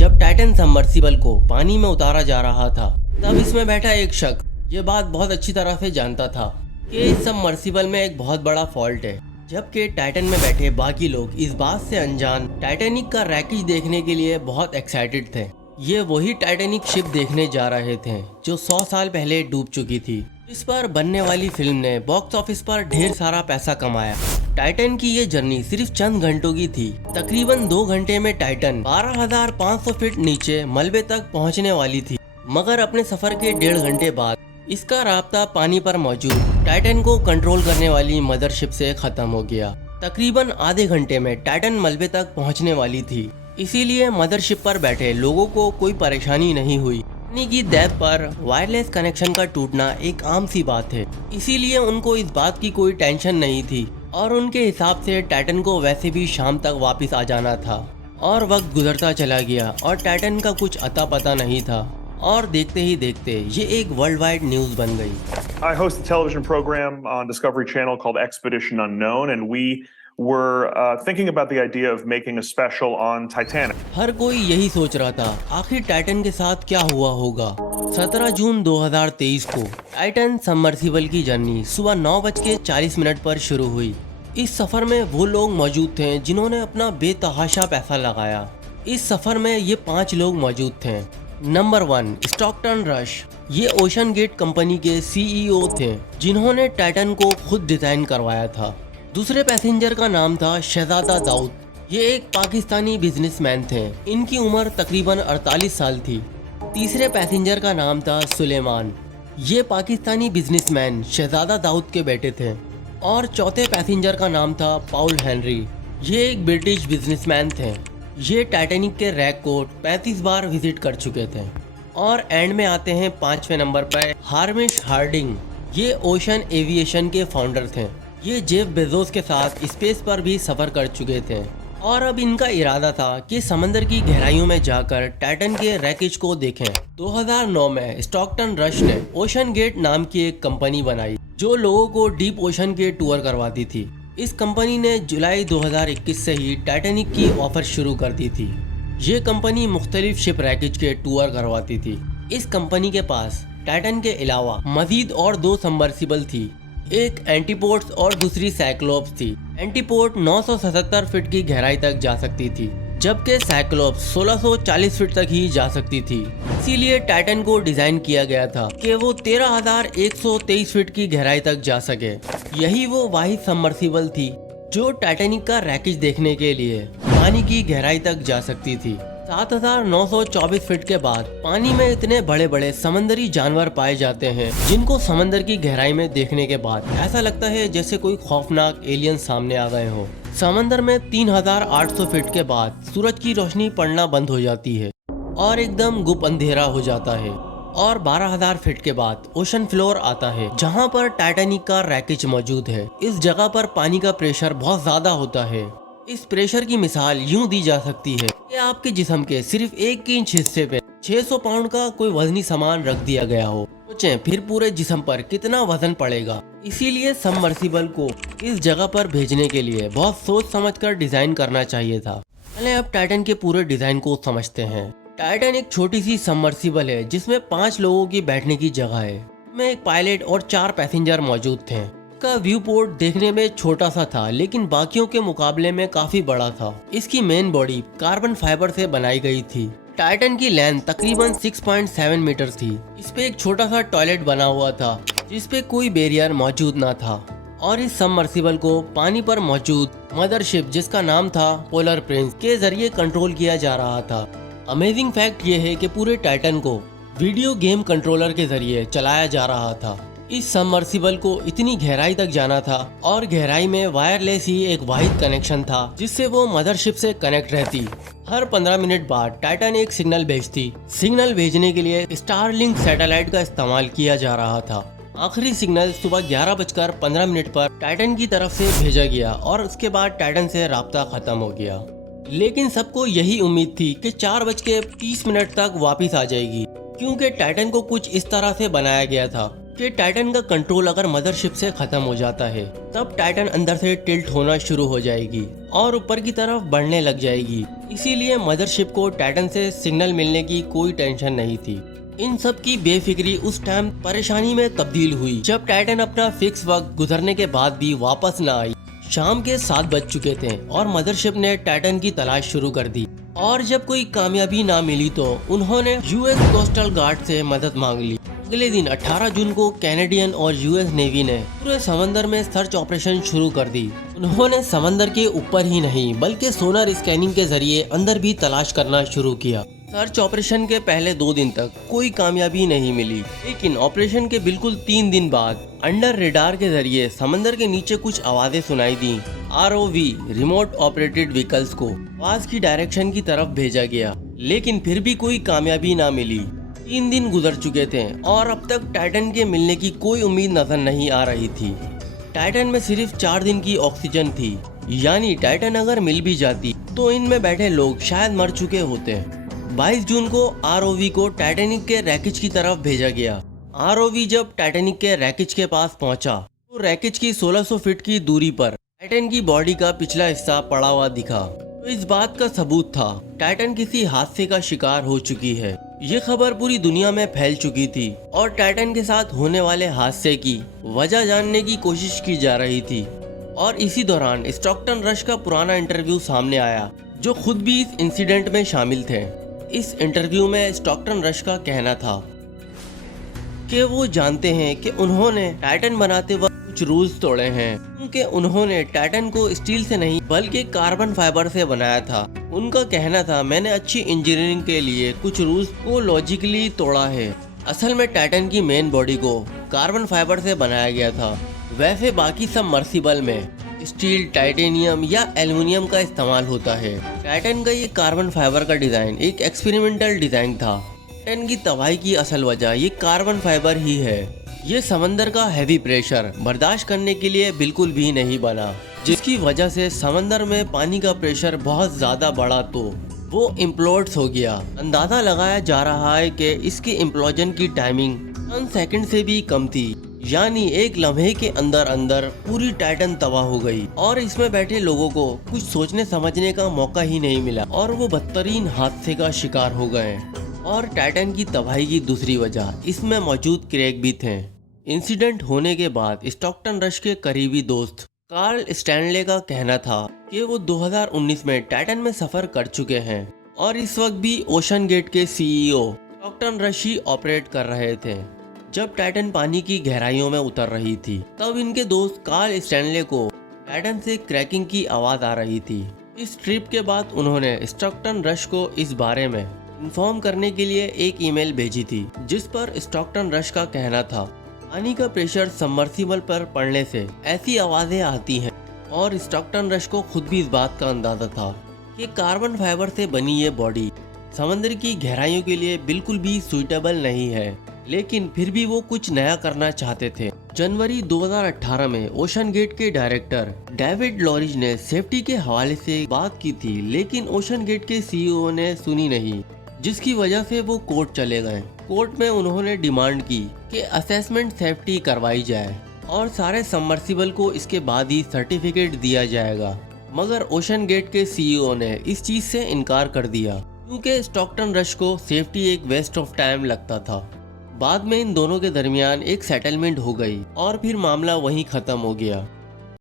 जब Titan submersible को पानी में उतारा जा रहा था, तब इसमें बैठा एक शख्स ये बात बहुत अच्छी तरह से जानता था कि इस सबमर्सिबल में एक बहुत बड़ा फॉल्ट है, जबकि टाइटन में बैठे बाकी लोग इस बात से अनजान टाइटैनिक का रैकेज देखने के लिए बहुत एक्साइटेड थे। ये वही टाइटैनिक शिप देखने जा रहे थे जो 100 साल पहले डूब चुकी थी। इस पर बनने वाली फिल्म ने बॉक्स ऑफिस पर ढेर सारा पैसा कमाया। टाइटन की ये जर्नी सिर्फ चंद घंटों की थी। तकरीबन 2 घंटे में टाइटन 12,500 फीट नीचे मलबे तक पहुंचने वाली थी, मगर अपने सफर के 1.5 घंटे बाद इसका राब्ता पानी पर मौजूद टाइटन को कंट्रोल करने वाली मदरशिप से खत्म हो गया। तकरीबन आधे घंटे में टाइटन मलबे तक पहुंचने वाली थी, इसीलिए मदरशिप पर बैठे लोगों को कोई परेशानी नहीं हुई। पानी की डेप्थ पर वायरलेस कनेक्शन का टूटना एक आम सी बात है, इसीलिए उनको इस बात की कोई टेंशन नहीं थी और उनके हिसाब से टाइटन को वैसे भी शाम तक वापस आ जाना था। और वक्त गुजरता चला गया और टाइटन का कुछ अता पता नहीं था, और देखते ही देखते ये एक वर्ल्ड वाइड न्यूज बन गई। I host a television program on Discovery Channel called Expedition Unknown, and we were thinking about the idea of making a special on Titanic. हर कोई यही सोच रहा था, आखिर टाइटन के साथ क्या हुआ होगा। 17 जून 2023 को टाइटन सबमर्सिबल की जर्नी सुबह 9:40 पर शुरू हुई। इस सफर में वो लोग मौजूद थे जिन्होंने अपना बेतहाशा पैसा लगाया। इस सफर में ये 5 लोग मौजूद थे। Number 1, Stockton rush. ये ओशन गेट कंपनी के CEO थे जिन्होंने टाइटन को खुद डिजाइन करवाया था। दूसरे पैसेंजर का नाम था शहजादा दाऊद। ये एक पाकिस्तानी बिजनेसमैन थे, इनकी उम्र तकरीबन 48 साल थी। तीसरे पैसेंजर का नाम था सुलेमान। ये पाकिस्तानी बिजनेसमैन शहजादा दाऊद के बेटे थे। और चौथे पैसेंजर का नाम था पॉल हेनरी। ये एक ब्रिटिश बिजनेसमैन थे। ये टाइटैनिक के रैक को 35 बार विजिट कर चुके थे। और एंड में आते हैं 5वें नंबर पर हार्मिश हार्डिंग। ये ओशन एविएशन के फाउंडर थे। ये जेफ बेजोस के साथ स्पेस पर भी सफर कर चुके थे और अब इनका इरादा था कि समंदर की गहराइयों में जाकर टाइटन के रैकेज को देखें। 2009 में स्टॉकटन रश ने ओशन गेट नाम की एक कंपनी बनाई जो लोगों को डीप ओशन के टूर करवाती थी। इस कंपनी ने जुलाई 2021 से ही टाइटैनिक की ऑफर शुरू कर दी थी। ये कंपनी मुख्तलिफ शिप रैकेज के टूर करवाती थी। इस कंपनी के पास टाइटन के अलावा मजीद और 2 सबमर्सिबल थी, एक एंटीपोर्ट और दूसरी साइक्लोप्स थी। एंटीपोर्ट 977 फीट की गहराई तक जा सकती थी, जबकि साइक्लोप्स 1640 फीट तक ही जा सकती थी। इसीलिए टाइटन को डिजाइन किया गया था कि वो 13,123 फीट की गहराई तक जा सके। यही वो वाहिद सबमर्सिबल थी जो टाइटैनिक का रैकेज देखने के लिए पानी की गहराई तक जा सकती थी। 7,924 फीट के बाद पानी में इतने बड़े बड़े समंदरी जानवर पाए जाते हैं जिनको समंदर की गहराई में देखने के बाद ऐसा लगता है जैसे कोई खौफनाक एलियन सामने आ गए हो। समंदर में 3,800 फीट के बाद सूरज की रोशनी पड़ना बंद हो जाती है और एकदम गुप अंधेरा हो जाता है। और 12,000 फीट के बाद ओशन फ्लोर आता है जहाँ पर टाइटैनिक का रैकेज मौजूद है। इस जगह पर पानी का प्रेशर बहुत ज्यादा होता है। इस प्रेशर की मिसाल यूं दी जा सकती है कि आपके जिस्म के सिर्फ 1 इंच हिस्से पे 600 पाउंड का कोई वजनी सामान रख दिया गया हो। सोचें फिर पूरे जिस्म पर कितना वजन पड़ेगा। इसीलिए सबमर्सिबल को इस जगह पर भेजने के लिए बहुत सोच समझकर डिजाइन करना चाहिए था। चलें अब टाइटन के पूरे डिजाइन को समझते हैं। टाइटन एक छोटी सी सबमर्सिबल है जिसमें 5 लोगों की बैठने की जगह है। इसमें एक पायलट और 4 पैसेंजर मौजूद थे। इसका व्यू पोर्ट देखने में छोटा सा था लेकिन बाकियों के मुकाबले में काफी बड़ा था। इसकी मेन बॉडी कार्बन फाइबर से बनाई गई थी। टाइटन की लेंथ तकरीबन 6.7 मीटर थी। इस पे एक छोटा सा टॉयलेट बना हुआ था जिसपे कोई बैरियर मौजूद न था। और इस सबमर्सिबल को पानी पर मौजूद मदरशिप जिसका नाम था पोलर प्रिंस के जरिए कंट्रोल किया जा रहा था। अमेजिंग फैक्ट ये है कि पूरे टाइटन को वीडियो गेम कंट्रोलर के जरिए चलाया जा रहा था। इस सबमर्सिबल को इतनी गहराई तक जाना था और गहराई में वायरलेस ही एक वाहिद कनेक्शन था जिससे वो मदरशिप से कनेक्ट रहती। हर 15 मिनट बाद टाइटन एक सिग्नल भेजती। सिग्नल भेजने के लिए स्टारलिंक सैटेलाइट का इस्तेमाल किया जा रहा था। आखिरी सिग्नल सुबह 11:15 पर टाइटन की तरफ से भेजा गया और उसके बाद टाइटन से राब्ता खत्म हो गया। लेकिन सबको यही उम्मीद थी कि 4:30 तक वापस आ जाएगी, क्योंकि टाइटन को कुछ इस तरह से बनाया गया था कि टाइटन का कंट्रोल अगर मदरशिप से खत्म हो जाता है तब टाइटन अंदर से टिल्ट होना शुरू हो जाएगी और ऊपर की तरफ बढ़ने लग जाएगी। इसीलिए मदरशिप को टाइटन से सिग्नल मिलने की कोई टेंशन नहीं थी। इन सब की बेफिक्री उस टाइम परेशानी में तब्दील हुई जब टाइटन अपना फिक्स वक्त गुजरने के बाद भी वापस न आई। शाम के 7 बज चुके थे और मदरशिप ने टाइटन की तलाश शुरू कर दी और जब कोई कामयाबी ना मिली तो उन्होंने यूएस कोस्टल गार्ड से मदद मांग ली। अगले दिन 18 जून को कैनेडियन और यूएस नेवी ने पूरे समंदर में सर्च ऑपरेशन शुरू कर दी। उन्होंने समंदर के ऊपर ही नहीं बल्कि सोनार स्कैनिंग के जरिए अंदर भी तलाश करना शुरू किया। सर्च ऑपरेशन के पहले 2 दिन तक कोई कामयाबी नहीं मिली, लेकिन ऑपरेशन के बिल्कुल 3 दिन बाद अंडर रेडार के जरिए समंदर के नीचे कुछ आवाजें सुनाई दी। ROV रिमोट ऑपरेटेड व्हीकल्स को आवाज की डायरेक्शन की तरफ भेजा गया, लेकिन फिर भी कोई कामयाबी ना मिली। 3 दिन गुजर चुके थे और अब तक टाइटन के मिलने की कोई उम्मीद नजर नहीं आ रही थी। टाइटन में सिर्फ 4 दिन की ऑक्सीजन थी, यानी टाइटन अगर मिल भी जाती तो इनमें बैठे लोग शायद मर चुके होते। 22 जून को ROV को टाइटैनिक के रैकेज की तरफ भेजा गया। ROV जब टाइटैनिक के रैकेज के पास पहुंचा तो रैकेज की 1600 फीट की दूरी पर टाइटन की बॉडी का पिछला हिस्सा पड़ा हुआ दिखा। तो इस बात का सबूत था टाइटन किसी हादसे का शिकार हो चुकी है। ये खबर पूरी दुनिया में फैल चुकी थी और टाइटन के साथ होने वाले हादसे की वजह जानने की कोशिश की जा रही थी। और इसी दौरान स्टॉकटन रश का पुराना इंटरव्यू सामने आया, जो खुद भी इस इंसिडेंट में शामिल थे। इस इंटरव्यू में स्टॉकटन रश का कहना था कि वो जानते हैं कि उन्होंने टाइटन बनाते वक्त कुछ रूल्स तोड़े हैं, क्योंकि उन्होंने टाइटन को स्टील से नहीं बल्कि कार्बन फाइबर से बनाया था। उनका कहना था, मैंने अच्छी इंजीनियरिंग के लिए कुछ रूल्स को लॉजिकली तोड़ा है। असल में टाइटन की मेन बॉडी को कार्बन फाइबर से बनाया गया था। वैसे बाकी सबमर्सिबल में स्टील, टाइटेनियम या एल्युमिनियम का इस्तेमाल होता है। टाइटन का ये कार्बन फाइबर का डिजाइन एक एक्सपेरिमेंटल डिजाइन था। टाइटन की तबाही की असल वजह ये कार्बन फाइबर ही है। ये समंदर का हैवी प्रेशर बर्दाश्त करने के लिए बिल्कुल भी नहीं बना, जिसकी वजह से समंदर में पानी का प्रेशर बहुत ज्यादा बढ़ा तो वो इम्प्लोड्स हो गया। अंदाजा लगाया जा रहा है कि इसके इम्प्लोजन की टाइमिंग 10 सेकंड से भी कम थी, यानी एक लम्हे के अंदर अंदर पूरी टाइटन तबाह हो गई और इसमें बैठे लोगों को कुछ सोचने समझने का मौका ही नहीं मिला और वो बदतरीन हादसे का शिकार हो गए। और टाइटन की तबाही की दूसरी वजह इसमें मौजूद क्रैक भी थे। इंसिडेंट होने के बाद स्टॉकटन रश के करीबी दोस्त कार्ल स्टैनले का कहना था कि वो 2019 में टाइटन में सफर कर चुके हैं और इस वक्त भी ओशन गेट के CEO स्टॉकटन रश ही ऑपरेट कर रहे थे। जब टाइटन पानी की गहराइयों में उतर रही थी तब इनके दोस्त कार्ल स्टैनले को टाइटन से क्रैकिंग की आवाज आ रही थी। इस ट्रिप के बाद उन्होंने स्टॉकटन रश को इस बारे में इन्फॉर्म करने के लिए एक ईमेल भेजी थी, जिस पर स्टॉकटन रश का कहना था, पानी का प्रेशर सबमर्सिबल पर पड़ने से ऐसी आवाजें आती हैं। और स्टॉकटन रश को खुद भी इस बात का अंदाजा था कि कार्बन फाइबर से बनी ये बॉडी समंदर की गहराइयों के लिए बिल्कुल भी सुइटेबल नहीं है, लेकिन फिर भी वो कुछ नया करना चाहते थे। जनवरी 2018 में ओशन गेट के डायरेक्टर डेविड लॉरिज ने सेफ्टी के हवाले से बात की थी, लेकिन ओशन गेट के CEO ने सुनी नहीं, जिसकी वजह से वो कोर्ट चले गए। कोर्ट में उन्होंने डिमांड की कि असेसमेंट सेफ्टी करवाई जाए और सारे सबमर्सिबल को इसके बाद ही सर्टिफिकेट दिया जाएगा, मगर ओशन गेट के CEO ने इस चीज से इनकार कर दिया क्योंकि स्टॉकटन रश को सेफ्टी एक वेस्ट ऑफ टाइम लगता था। बाद में इन दोनों के दरमियान एक सेटलमेंट हो गई और फिर मामला वहीं खत्म हो गया।